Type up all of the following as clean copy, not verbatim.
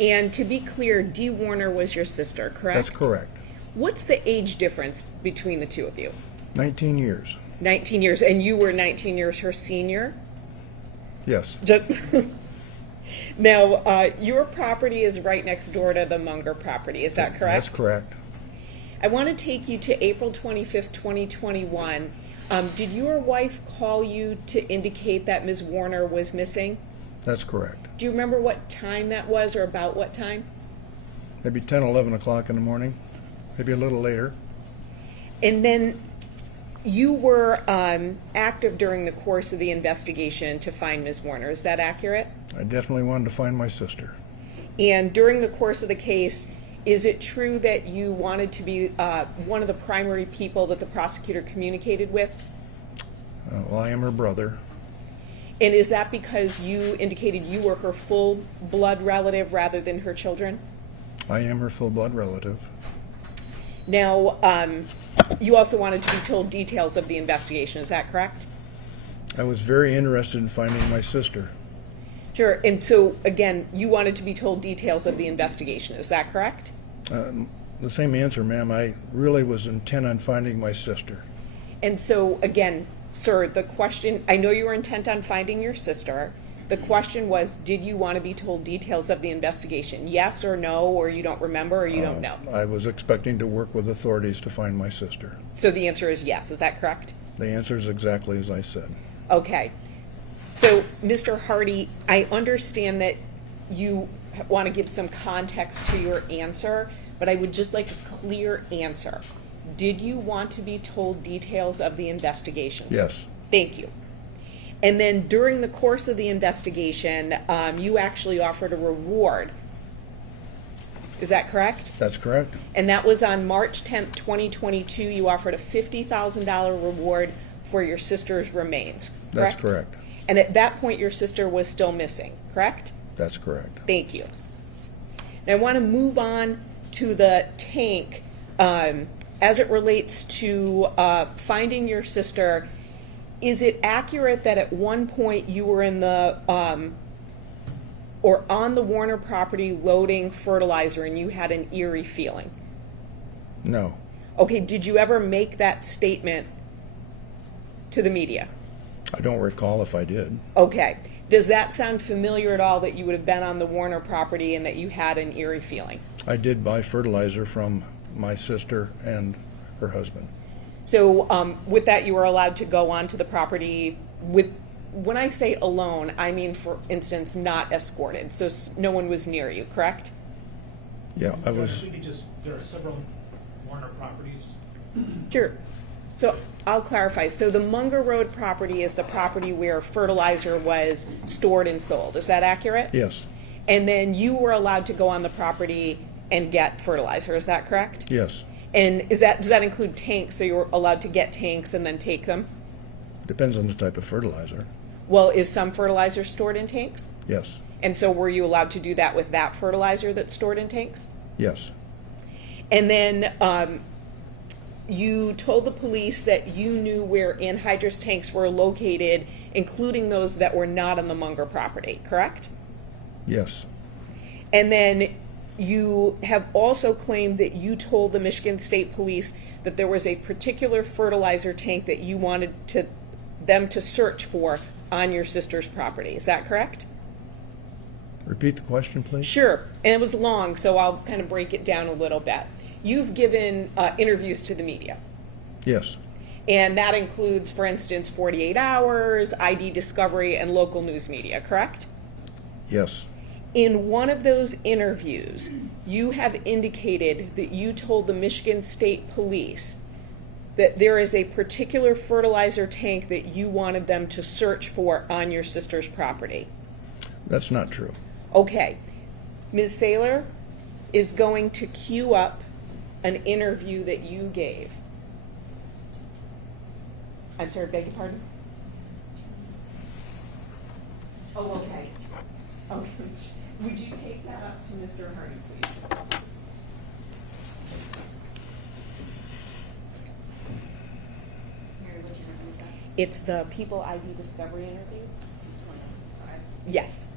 And to be clear, Dee Warner was your sister, correct? That's correct. What's the age difference between the two of you? 19 years. 19 years, and you were 19 years her senior? Yes. Now, your property is right next door to the Munger property, is that correct? That's correct. I want to take you to April 25th, 2021. Did your wife call you to indicate that Ms. Warner was missing? That's correct. Do you remember what time that was, or about what time? Maybe 10, 11 o'clock in the morning, maybe a little later. And then you were active during the course of the investigation to find Ms. Warner, is that accurate? I definitely wanted to find my sister. And during the course of the case, is it true that you wanted to be one of the primary people that the prosecutor communicated with? Well, I am her brother. And is that because you indicated you were her full blood relative rather than her children? I am her full blood relative. Now, you also wanted to be told details of the investigation, is that correct? I was very interested in finding my sister. Sure, and so, again, you wanted to be told details of the investigation, is that correct? The same answer, ma'am. I really was intent on finding my sister. And so, again, sir, the question, I know you were intent on finding your sister. The question was, did you want to be told details of the investigation? Yes or no, or you don't remember, or you don't know? I was expecting to work with authorities to find my sister. So the answer is yes, is that correct? The answer is exactly as I said. Okay. So, Mr. Hardy, I understand that you want to give some context to your answer, but I would just like a clear answer. Did you want to be told details of the investigation? Yes. Thank you. And then during the course of the investigation, you actually offered a reward. Is that correct? That's correct. And that was on March 10th, 2022. You offered a $50,000 reward for your sister's remains, correct? That's correct. And at that point, your sister was still missing, correct? That's correct. Thank you. Now I want to move on to the tank as it relates to finding your sister. Is it accurate that at one point you were in the or on the Warner property loading fertilizer and you had an eerie feeling? No. Okay, did you ever make that statement to the media? I don't recall if I did. Okay. Does that sound familiar at all, that you would have been on the Warner property and that you had an eerie feeling? I did buy fertilizer from my sister and her husband. So with that, you were allowed to go onto the property with, when I say alone, I mean, for instance, not escorted. So no one was near you, correct? Yeah, I was. There are several Warner properties. Sure. So I'll clarify. So the Munger Road property is the property where fertilizer was stored and sold. Is that accurate? Yes. And then you were allowed to go on the property and get fertilizer. Is that correct? Yes. And does that include tanks? So you're allowed to get tanks and then take them? Depends on the type of fertilizer. Well, is some fertilizer stored in tanks? Yes. And so were you allowed to do that with that fertilizer that's stored in tanks? Yes. And then you told the police that you knew where anhydrous tanks were located, including those that were not on the Munger property, correct? Yes. And then you have also claimed that you told the Michigan State Police that there was a particular fertilizer tank that you wanted them to search for on your sister's property. Is that correct? Repeat the question, please. Sure. And it was long, so I'll kind of break it down a little bit. You've given interviews to the media. Yes. And that includes, for instance, 48 Hours, ID Discovery, and local news media, correct? Yes. In one of those interviews, you have indicated that you told the Michigan State Police that there is a particular fertilizer tank that you wanted them to search for on your sister's property. That's not true. Okay. Ms. Saylor is going to queue up an interview that you gave. I'm sorry, beg your pardon? Oh, okay. Okay. Would you take that up to Mr. Hardy, please? Mary, what's your name? It's the People ID Discovery interview? Yes.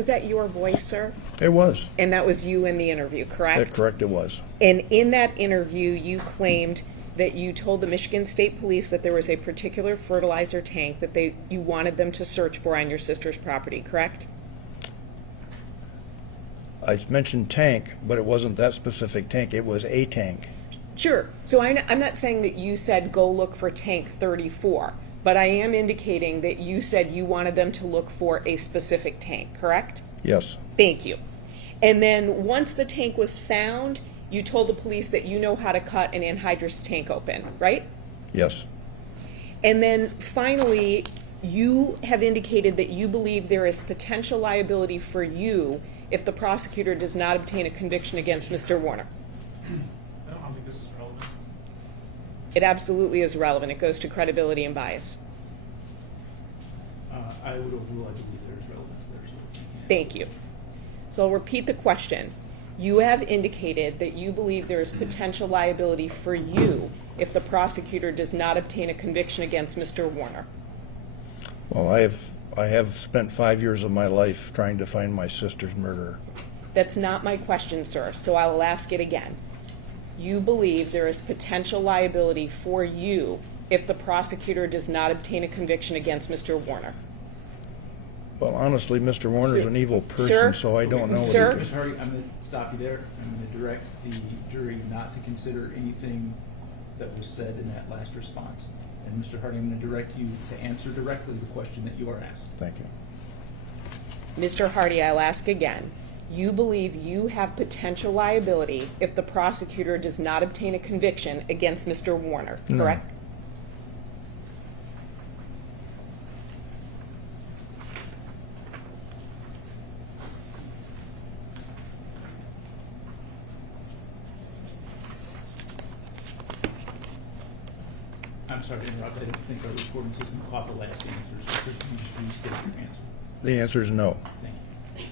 Was that your voice, sir? It was. And that was you in the interview, correct? That's correct, it was. And in that interview, you claimed that you told the Michigan State Police that there was a particular fertilizer tank that you wanted them to search for on your sister's property, correct? I mentioned tank, but it wasn't that specific tank. It was a tank. Sure. So I'm not saying that you said go look for tank 34, but I am indicating that you said you wanted them to look for a specific tank, correct? Yes. Thank you. And then once the tank was found, you told the police that you know how to cut an anhydrous tank open, right? Yes. And then finally, you have indicated that you believe there is potential liability for you if the prosecutor does not obtain a conviction against Mr. Warner. I don't think this is relevant. It absolutely is relevant. It goes to credibility and bias. I would overrule, I believe there is relevance there. So. Thank you. So I'll repeat the question. You have indicated that you believe there is potential liability for you if the prosecutor does not obtain a conviction against Mr. Warner. Well, I have spent 5 years of my life trying to find my sister's murderer. That's not my question, sir, so I will ask it again. You believe there is potential liability for you if the prosecutor does not obtain a conviction against Mr. Warner. Well, honestly, Mr. Warner's an evil person, Sir? so I don't know. Sir? Mr. Hardy, I'm going to stop you there. I'm going to direct the jury not to consider anything that was said in that last response. And Mr. Hardy, I'm going to direct you to answer directly the question that you are asked. Thank you. Mr. Hardy, I'll ask again. You believe you have potential liability if the prosecutor does not obtain a conviction against Mr. Warner, No. correct? I'm sorry to interrupt. I don't think our recording system caught the last answer, so could you just restate your answer? The answer is no. Thank you.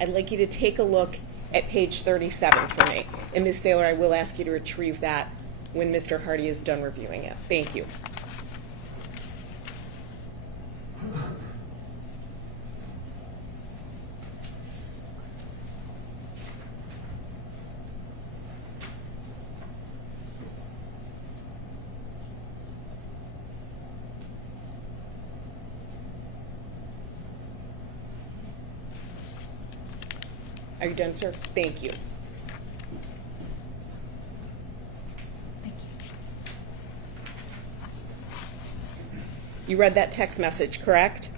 I'd like you to take a look at page 37 for me. And Ms. Thaler, I will ask you to retrieve that when Mr. Hardy is done reviewing it. Thank you. Are you done, sir? Thank you. You read that text message, correct?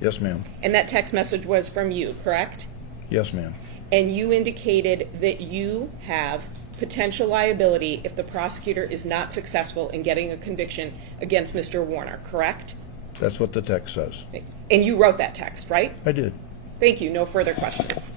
Yes, ma'am. And that text message was from you, correct? Yes, ma'am. And you indicated that you have potential liability if the prosecutor is not successful in getting a conviction against Mr. Warner, correct? That's what the text says. And you wrote that text, right? I did. Thank you. No further questions.